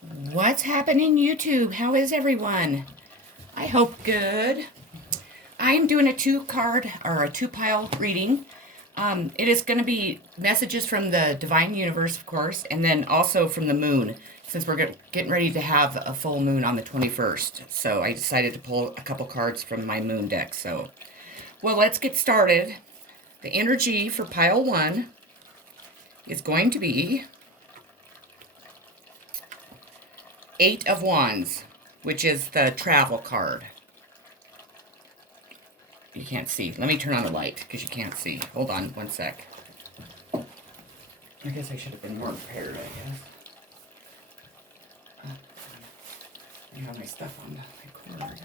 What's happening, YouTube? How is everyone? I hope good. I'm doing a two-card or a two-pile reading. It is going to be messages from the Divine Universe, of course, and then also from the moon, since we're getting ready to have a full moon on the 21st. So I decided to pull a couple cards from my moon deck. Well, let's get started. The energy for pile one is going to be Eight of Wands, which is the travel card. You can't see. Let me turn on the light because you can't see. Hold on one sec. I guess I should have been more prepared, I guess. I have my stuff on the cord.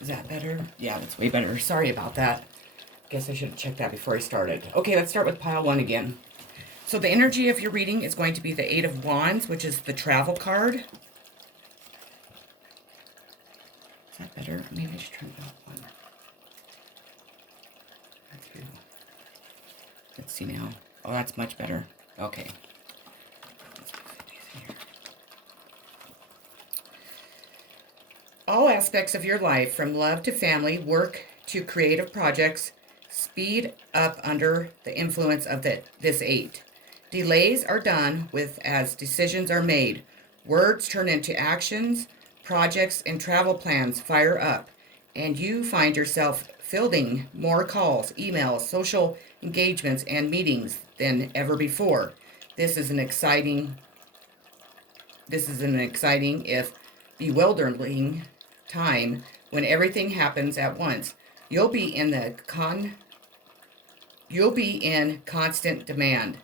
Is that better? Yeah, that's way better. Sorry about that. Guess I should have checked that before I started. Okay, let's start with pile one again. So the energy of your reading is going to be the Eight of Wands, which is the travel card. Is that better? Maybe I should turn it up one. That's good. Let's see now. Oh, that's much better. Okay. All aspects of your life, from love to family, work to creative projects, speed up under the influence of this eight. Delays are done with as decisions are made. Words turn into actions, projects and travel plans fire up, and you find yourself fielding more calls, emails, social engagements, and meetings than ever before. This is an exciting, if bewildering time when everything happens at once. You'll be in constant demand.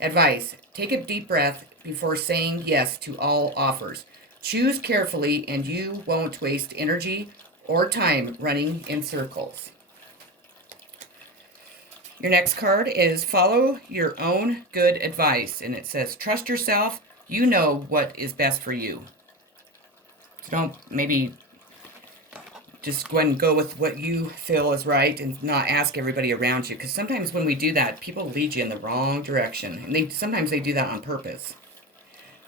Advice: take a deep breath before saying yes to all offers. Choose carefully and you won't waste energy or time running in circles. Your next card is follow your own good advice, and it says trust yourself. You know what is best for you. So don't maybe just go ahead and go with what you feel is right and not ask everybody around you. Because sometimes when we do that, people lead you in the wrong direction. And sometimes they do that on purpose.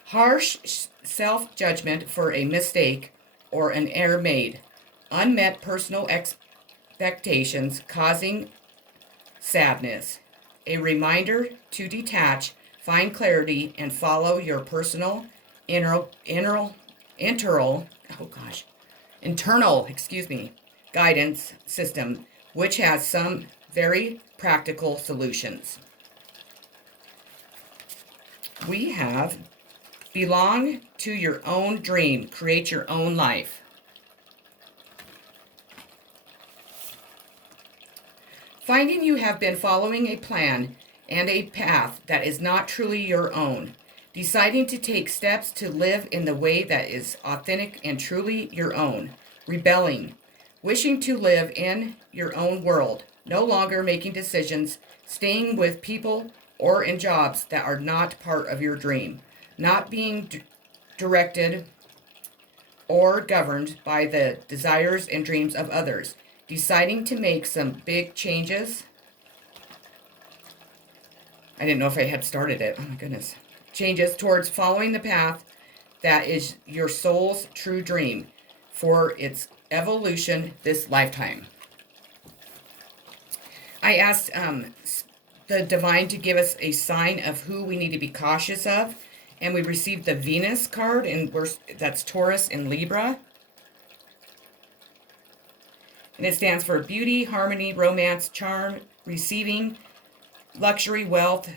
Harsh self-judgment for a mistake or an error made. Unmet personal expectations causing sadness. A reminder to detach, find clarity, and follow your personal internal guidance system, which has some very practical solutions. We have belong to your own dream, create your own life. Finding you have been following a plan and a path that is not truly your own. Deciding to take steps to live in the way that is authentic and truly your own. Rebelling. Wishing to live in your own world. No longer making decisions. Staying with people or in jobs that are not part of your dream. Not being directed or governed by the desires and dreams of others. Deciding to make some big changes. I didn't know if I had started it. Oh my goodness. Changes towards following the path that is your soul's true dream for its evolution this lifetime. I asked the divine to give us a sign of who we need to be cautious of, and we received the Venus card, and that's Taurus and Libra. And it stands for beauty, harmony, romance, charm, receiving, luxury, wealth,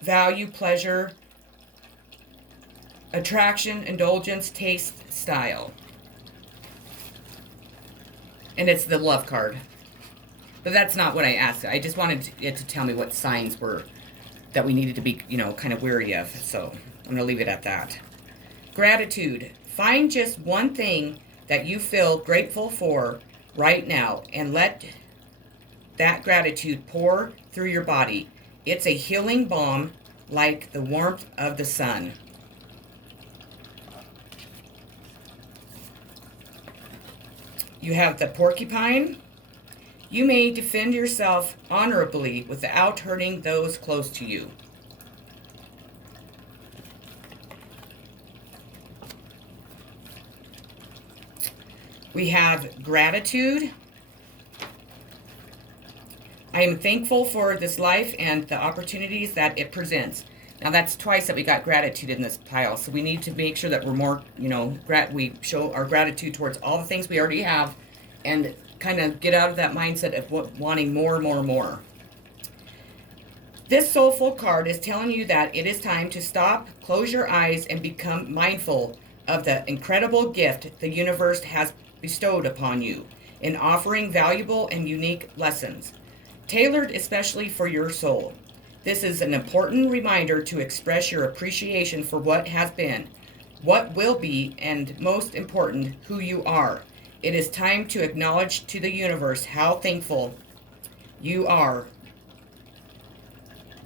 value, pleasure, attraction, indulgence, taste, style. And it's the love card. But that's not what I asked. I just wanted it to tell me what signs were that we needed to be, kind of wary of. So I'm going to leave it at that. Gratitude. Find just one thing that you feel grateful for right now, and let that gratitude pour through your body. It's a healing balm like the warmth of the sun. You have the porcupine. You may defend yourself honorably without hurting those close to you. We have gratitude. I am thankful for this life and the opportunities that it presents. Now that's twice that we got gratitude in this pile, so we need to make sure that we're more, we show our gratitude towards all the things we already have, and kind of get out of that mindset of wanting more, more, more. This soulful card is telling you that it is time to stop, close your eyes, and become mindful of the incredible gift the universe has bestowed upon you in offering valuable and unique lessons, tailored especially for your soul. This is an important reminder to express your appreciation for what has been, what will be, and most important, who you are. It is time to acknowledge to the universe how thankful you are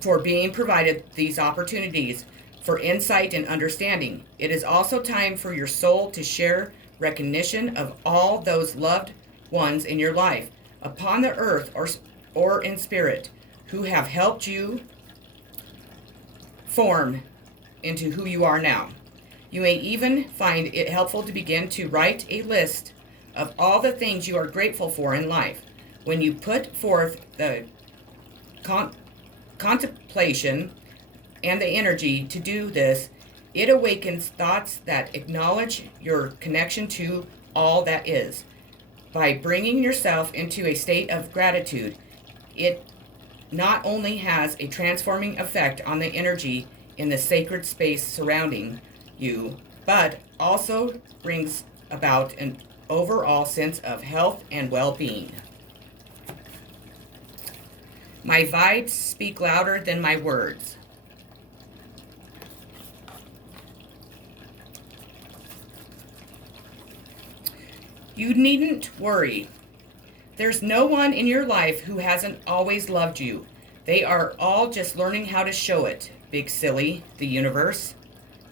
for being provided these opportunities for insight and understanding. It is also time for your soul to share recognition of all those loved ones in your life, upon the earth or in spirit, who have helped you form into who you are now. You may even find it helpful to begin to write a list of all the things you are grateful for in life. When you put forth the contemplation and the energy to do this, it awakens thoughts that acknowledge your connection to all that is. By bringing yourself into a state of gratitude, it not only has a transforming effect on the energy in the sacred space surrounding you, but also brings about an overall sense of health and well-being. My vibes speak louder than my words. You needn't worry. There's no one in your life who hasn't always loved you. They are all just learning how to show it. Big silly, the universe.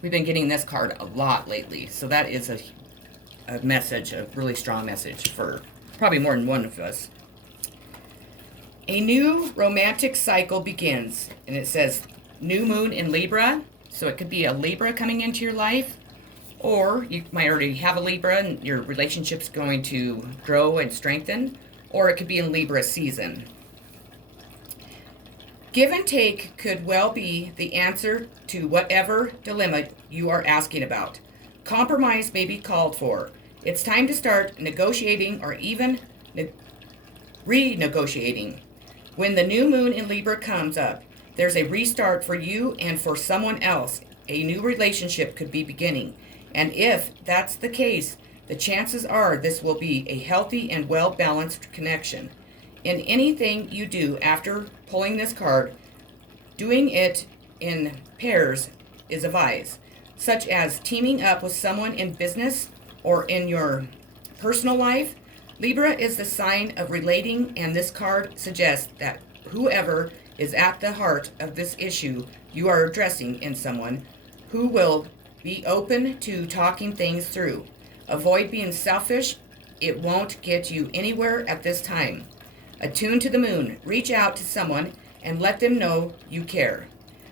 We've been getting this card a lot lately, so that is a message, a really strong message for probably more than one of us. A new romantic cycle begins, and it says new moon in Libra, so it could be a Libra coming into your life, or you might already have a Libra and your relationship's going to grow and strengthen, or it could be in Libra season. Give and take could well be the answer to whatever dilemma you are asking about. Compromise may be called for. It's time to start negotiating or even renegotiating. When the new moon in Libra comes up, there's a restart for you and for someone else. A new relationship could be beginning. And if that's the case, the chances are this will be a healthy and well-balanced connection. In anything you do after pulling this card, doing it in pairs is advised, such as teaming up with someone in business or in your personal life. Libra is the sign of relating, and this card suggests that whoever is at the heart of this issue you are addressing in someone who will be open to talking things through. Avoid being selfish. It won't get you anywhere at this time. Attune to the moon. Reach out to someone and let them know you care.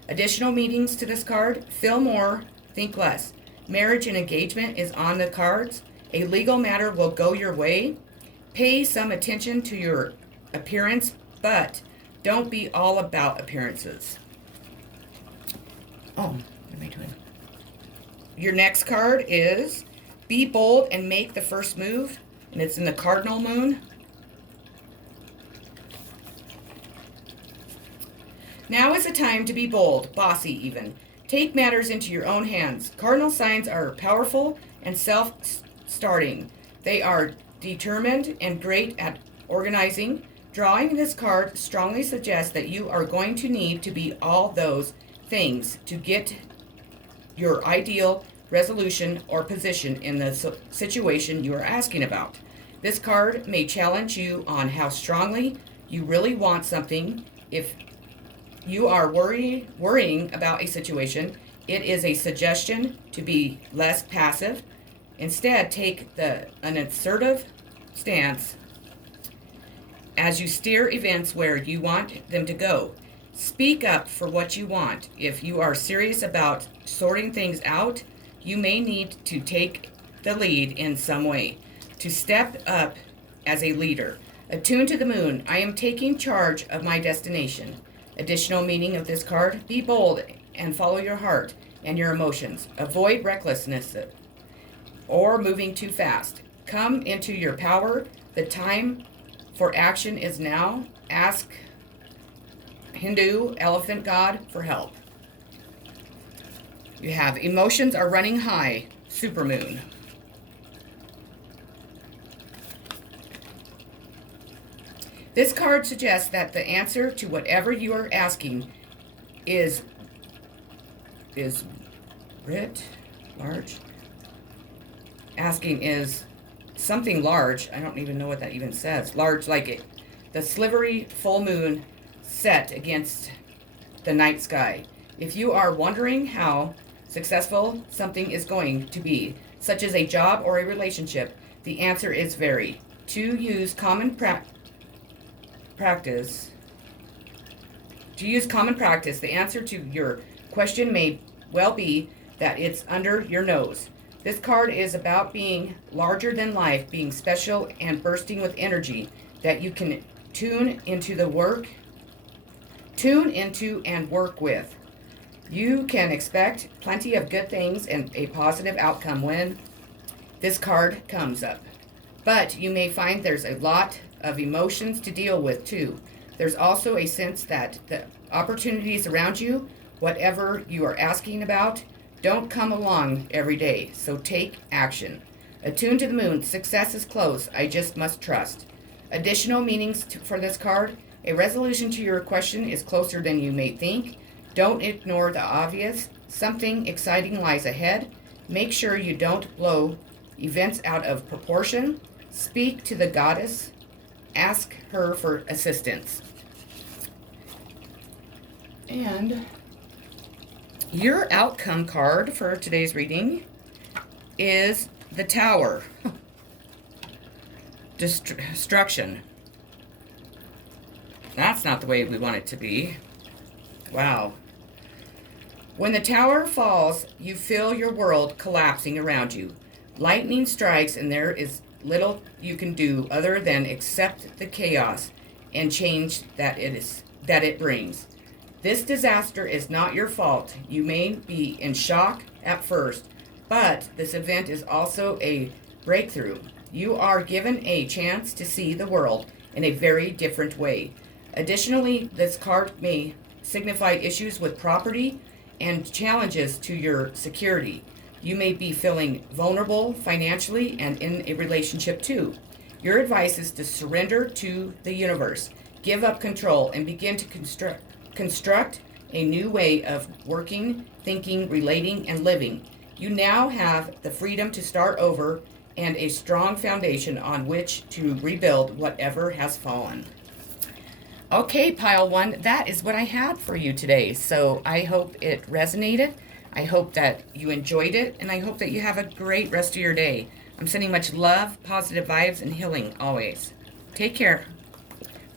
Additional meanings to this card: feel more, think less. Marriage and engagement is on the cards. A legal matter will go your way. Pay some attention to your appearance, but don't be all about appearances. Oh, what am I doing? Your next card is be bold and make the first move, and it's in the cardinal moon. Now is the time to be bold, bossy even. Take matters into your own hands. Cardinal signs are powerful and self-starting. They are determined and great at organizing. Drawing this card strongly suggests that you are going to need to be all those things to get your ideal resolution, or position in the situation you are asking about. This card may challenge you on how strongly you really want something. If you are worrying about a situation, it is a suggestion to be less passive. Instead, take an assertive stance as you steer events where you want them to go. Speak up for what you want. If you are serious about sorting things out, you may need to take the lead in some way. To step up as a leader. Attuned to the moon, I am taking charge of my destination. Additional meaning of this card: be bold and follow your heart and your emotions. Avoid recklessness or moving too fast. Come into your power. The time for action is now. Ask Hindu elephant god for help. You have emotions are running high, supermoon. This card suggests that the answer to whatever you are asking is large. Asking is something large. I don't even know what that even says. Large, like it, the slivery full moon set against the night sky. If you are wondering how successful something is going to be, such as a job or a relationship, the answer is very. To use common practice, the answer to your question may well be that it's under your nose. This card is about being larger than life, being special and bursting with energy that you can tune into and work with. You can expect plenty of good things and a positive outcome when this card comes up. But you may find there's a lot of emotions to deal with too. There's also a sense that the opportunities around you, whatever you are asking about, don't come along every day, so take action. Attuned to the moon, success is close, I just must trust. Additional meanings for this card: a resolution to your question is closer than you may think. Don't ignore the obvious. Something exciting lies ahead. Make sure you don't blow events out of proportion. Speak to the goddess. Ask her for assistance. And your outcome card for today's reading is the Tower. Destruction. That's not the way we want it to be. Wow. When the tower falls, you feel your world collapsing around you. Lightning strikes and there is little you can do other than accept the chaos and change that it brings. This disaster is not your fault. You may be in shock at first, but this event is also a breakthrough. You are given a chance to see the world in a very different way. Additionally, this card may signify issues with property and challenges to your security. You may be feeling vulnerable financially and in a relationship too. Your advice is to surrender to the universe, give up control, and begin to construct a new way of working, thinking, relating, and living. You now have the freedom to start over and a strong foundation on which to rebuild whatever has fallen. Okay, Pile 1, that is what I had for you today. So I hope it resonated. I hope that you enjoyed it, and I hope that you have a great rest of your day. I'm sending much love, positive vibes, and healing always. Take care.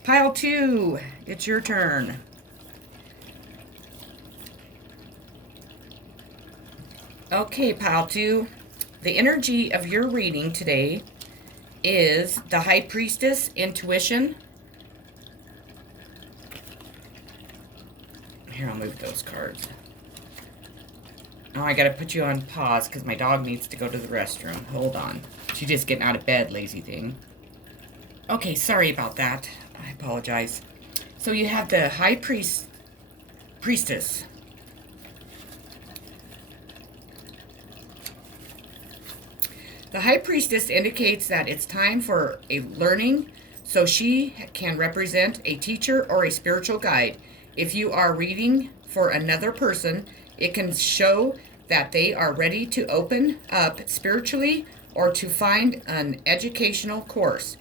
Pile 2, it's your turn. Okay, Pile 2, the energy of your reading today is the High Priestess, Intuition. Here, I'll move those cards. Oh, I gotta put you on pause because my dog needs to go to the restroom. Hold on. She's just getting out of bed, lazy thing. Okay, sorry about that. I apologize. So you have the High Priestess. The High Priestess indicates that it's time for a learning, so she can represent a teacher or a spiritual guide. If you are reading for another person, it can show that they are ready to open up spiritually or to find an educational course.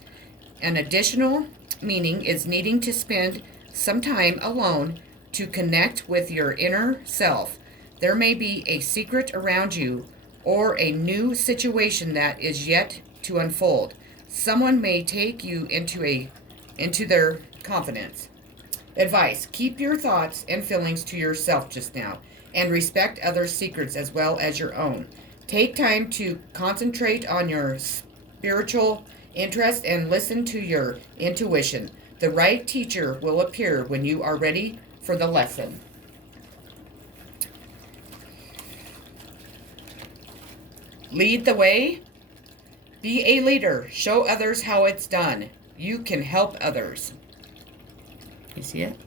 An additional meaning is needing to spend some time alone to connect with your inner self. There may be a secret around you or a new situation that is yet to unfold. Someone may take you into their confidence. Advice: keep your thoughts and feelings to yourself just now and respect others' secrets as well as your own. Take time to concentrate on your spiritual interest and listen to your intuition. The right teacher will appear when you are ready for the lesson. Lead the way. Be a leader. Show others how it's done. You can help others. You see it?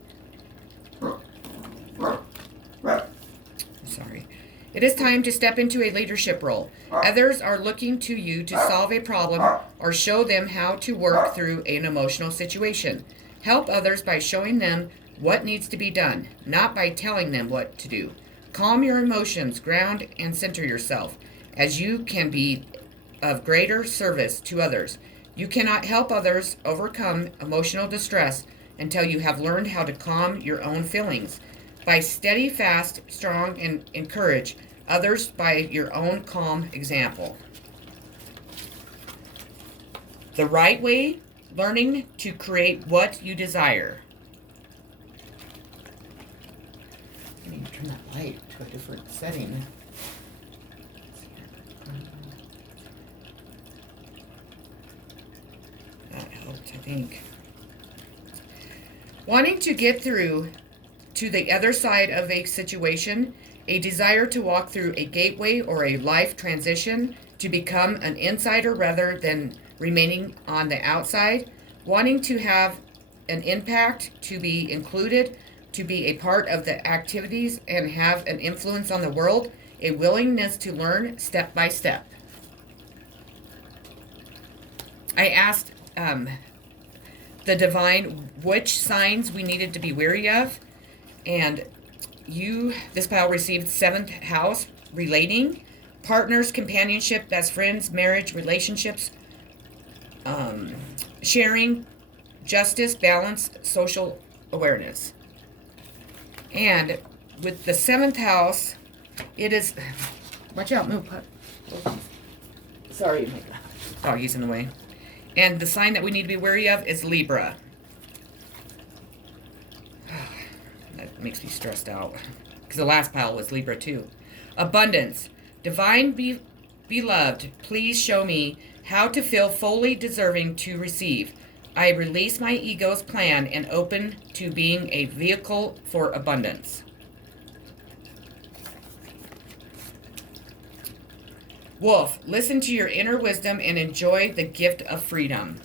Sorry. It is time to step into a leadership role. Others are looking to you to solve a problem or show them how to work through an emotional situation. Help others by showing them what needs to be done, not by telling them what to do. Calm your emotions, ground and center yourself, as you can be of greater service to others. You cannot help others overcome emotional distress until you have learned how to calm your own feelings. By steady, fast, strong, and encourage others by your own calm example. The right way, learning to create what you desire. I need to turn that light to a different setting. That helps, I think. Wanting to get through to the other side of a situation, a desire to walk through a gateway or a life transition, to become an insider rather than remaining on the outside, wanting to have an impact, to be included, to be a part of the activities and have an influence on the world, a willingness to learn step by step. I asked the divine which signs we needed to be wary of, and this pile received 7th house, relating, partners, companionship, best friends, marriage, relationships, sharing, justice, balance, social awareness. And with the 7th house, it is, watch out, move, pup. Sorry, my doggy's in the way. And the sign that we need to be wary of is Libra. That makes me stressed out, because the last pile was Libra too. Abundance. Divine beloved, please show me how to feel fully deserving to receive. I release my ego's plan and open to being a vehicle for abundance. Wolf, listen to your inner wisdom and enjoy the gift of freedom.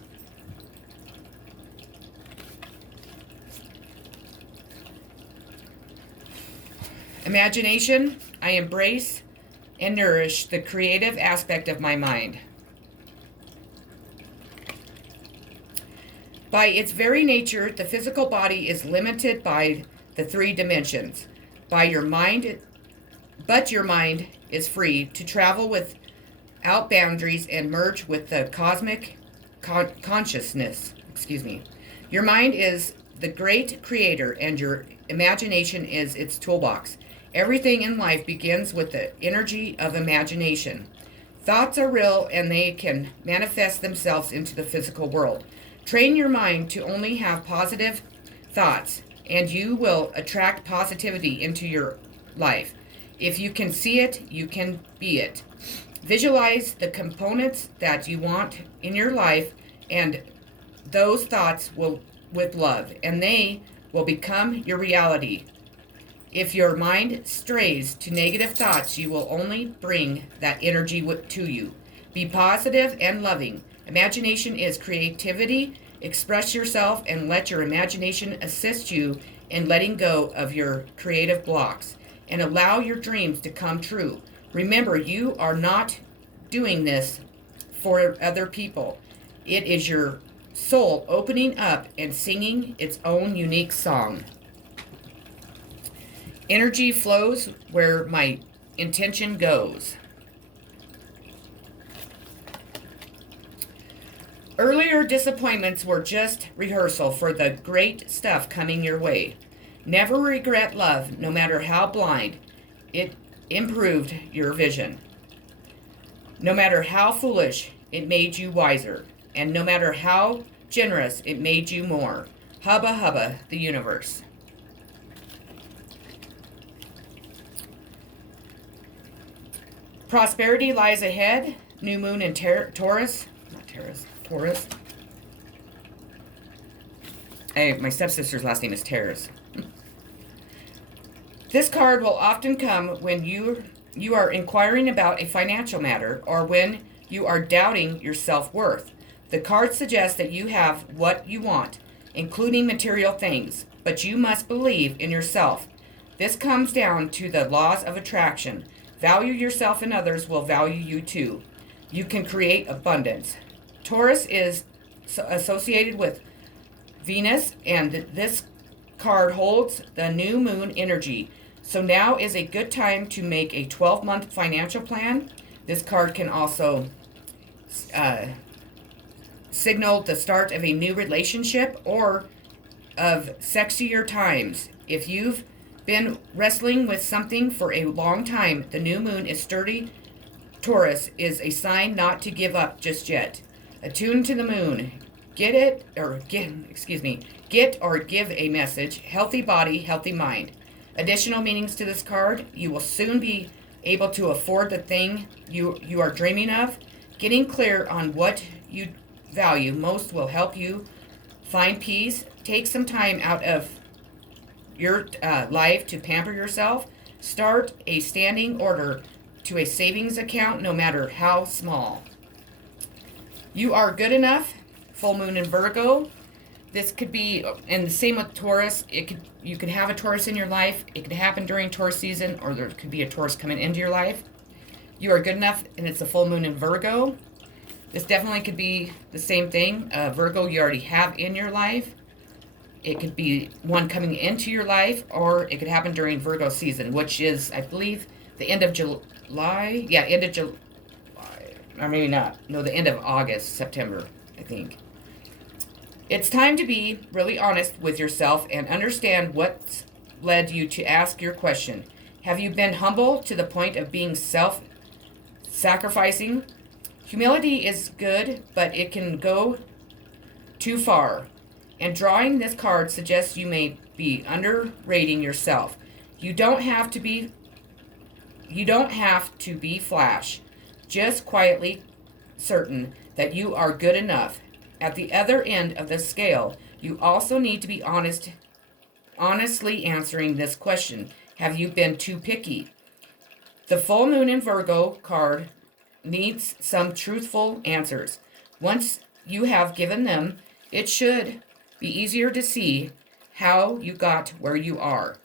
Imagination, I embrace and nourish the creative aspect of my mind. By its very nature, the physical body is limited by the 3 dimensions. But your mind is free to travel without boundaries and merge with the cosmic consciousness. Your mind is the great creator and your imagination is its toolbox. Everything in life begins with the energy of imagination. Thoughts are real and they can manifest themselves into the physical world. Train your mind to only have positive thoughts, and you will attract positivity into your life. If you can see it, you can be it. Visualize the components that you want in your life, and those thoughts will with love, and they will become your reality. If your mind strays to negative thoughts, you will only bring that energy to you. Be positive and loving. Imagination is creativity. Express yourself and let your imagination assist you in letting go of your creative blocks and allow your dreams to come true. Remember, you are not doing this for other people. It is your soul opening up and singing its own unique song. Energy flows where my intention goes. Earlier disappointments were just rehearsal for the great stuff coming your way. Never regret love, no matter how blind it improved your vision. No matter how foolish, it made you wiser. And no matter how generous, it made you more. Hubba hubba, the universe. Prosperity lies ahead. New moon in Taurus. Taurus. My stepsister's last name is Taurus. This card will often come when you are inquiring about a financial matter or when you are doubting your self-worth. The card suggests that you have what you want, including material things, but you must believe in yourself. This comes down to the laws of attraction. Value yourself and others will value you too. You can create abundance. Taurus is associated with Venus, and this card holds the new moon energy. So now is a good time to make a 12-month financial plan. This card can also signal the start of a new relationship or of sexier times. If you've been wrestling with something for a long time, the new moon is sturdy. Taurus is a sign not to give up just yet. Attune to the moon. Get or give a message. Healthy body, healthy mind. Additional meanings to this card. You will soon be able to afford the thing you are dreaming of. Getting clear on what you value most will help you find peace. Take some time out of your life to pamper yourself. Start a standing order to a savings account, no matter how small. You are good enough. Full moon in Virgo. This could be, and the same with Taurus. You could have a Taurus in your life. It could happen during Taurus season, or there could be a Taurus coming into your life. You are good enough, and it's a full moon in Virgo. This definitely could be the same thing. Virgo you already have in your life. It could be one coming into your life, or it could happen during Virgo season, which is, I believe, the end of July. Yeah, end of July. Or maybe not. No, the end of August, September, I think. It's time to be really honest with yourself and understand what's led you to ask your question. Have you been humble to the point of being self-sacrificing? Humility is good, but it can go too far. And drawing this card suggests you may be underrating yourself. You don't have to be flash. Just quietly certain that you are good enough. At the other end of the scale, you also need to be honestly answering this question. Have you been too picky? The full moon in Virgo card needs some truthful answers. Once you have given them, it should be easier to see how you got where you are.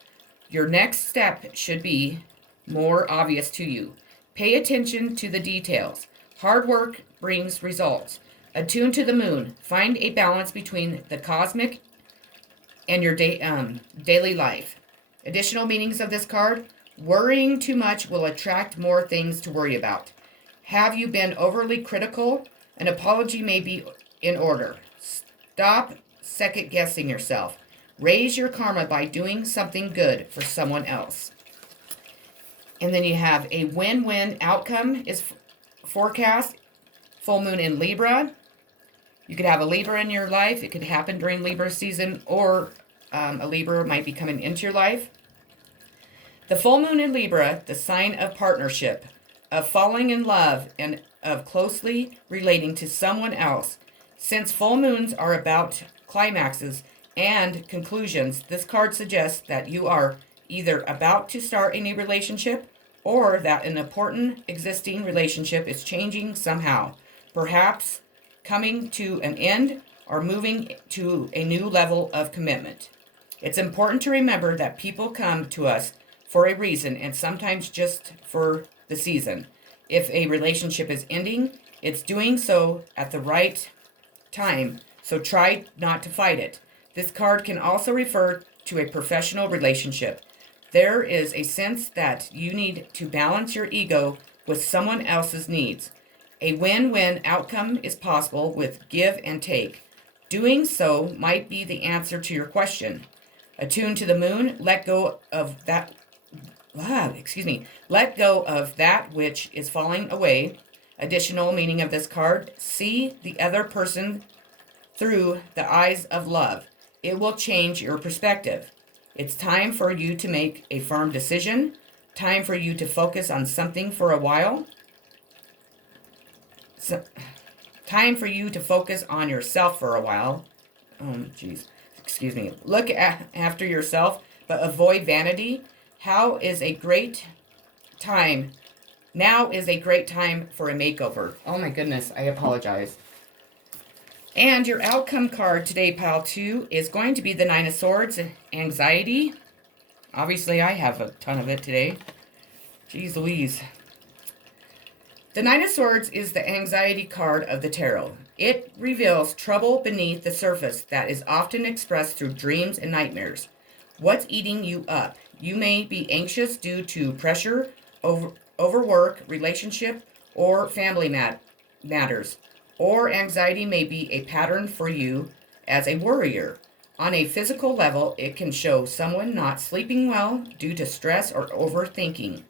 Your next step should be more obvious to you. Pay attention to the details. Hard work brings results. Attune to the moon. Find a balance between the cosmic and your daily life. Additional meanings of this card. Worrying too much will attract more things to worry about. Have you been overly critical? An apology may be in order. Stop second-guessing yourself. Raise your karma by doing something good for someone else. And then you have a win-win outcome is forecast. Full moon in Libra. You could have a Libra in your life. It could happen during Libra season, or a Libra might be coming into your life. The full moon in Libra, the sign of partnership, of falling in love, and of closely relating to someone else. Since full moons are about climaxes and conclusions, this card suggests that you are either about to start a new relationship or that an important existing relationship is changing somehow, perhaps coming to an end or moving to a new level of commitment. It's important to remember that people come to us for a reason and sometimes just for the season. If a relationship is ending, it's doing so at the right time, so try not to fight it. This card can also refer to a professional relationship. There is a sense that you need to balance your ego with someone else's needs. A win-win outcome is possible with give and take. Doing so might be the answer to your question. Attuned to the moon, let go of that. Let go of that which is falling away. Additional meaning of this card: see the other person through the eyes of love. It will change your perspective. It's time for you to make a firm decision. Time for you to focus on something for a while. Time for you to focus on yourself for a while. Excuse me. Look after yourself, but avoid vanity. Now is a great time for a makeover. Oh my goodness, I apologize. And your outcome card today, pile 2, is going to be the Nine of Swords, anxiety. Obviously, I have a ton of it today. Jeez Louise. The Nine of Swords is the anxiety card of the tarot. It reveals trouble beneath the surface that is often expressed through dreams and nightmares. What's eating you up? You may be anxious due to pressure, overwork, relationship, or family matters. Or anxiety may be a pattern for you as a worrier. On a physical level, it can show someone not sleeping well due to stress or overthinking.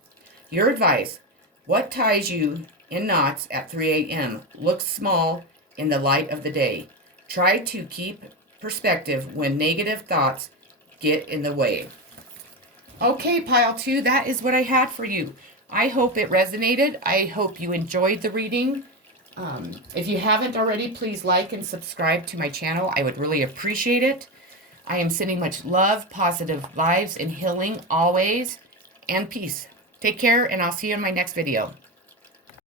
Your advice: what ties you in knots at 3 a.m. looks small in the light of the day. Try to keep perspective when negative thoughts get in the way. Okay, pile 2, that is what I had for you. I hope it resonated. I hope you enjoyed the reading. If you haven't already, please like and subscribe to my channel. I would really appreciate it. I am sending much love, positive vibes, and healing always, and peace. Take care, and I'll see you in my next video.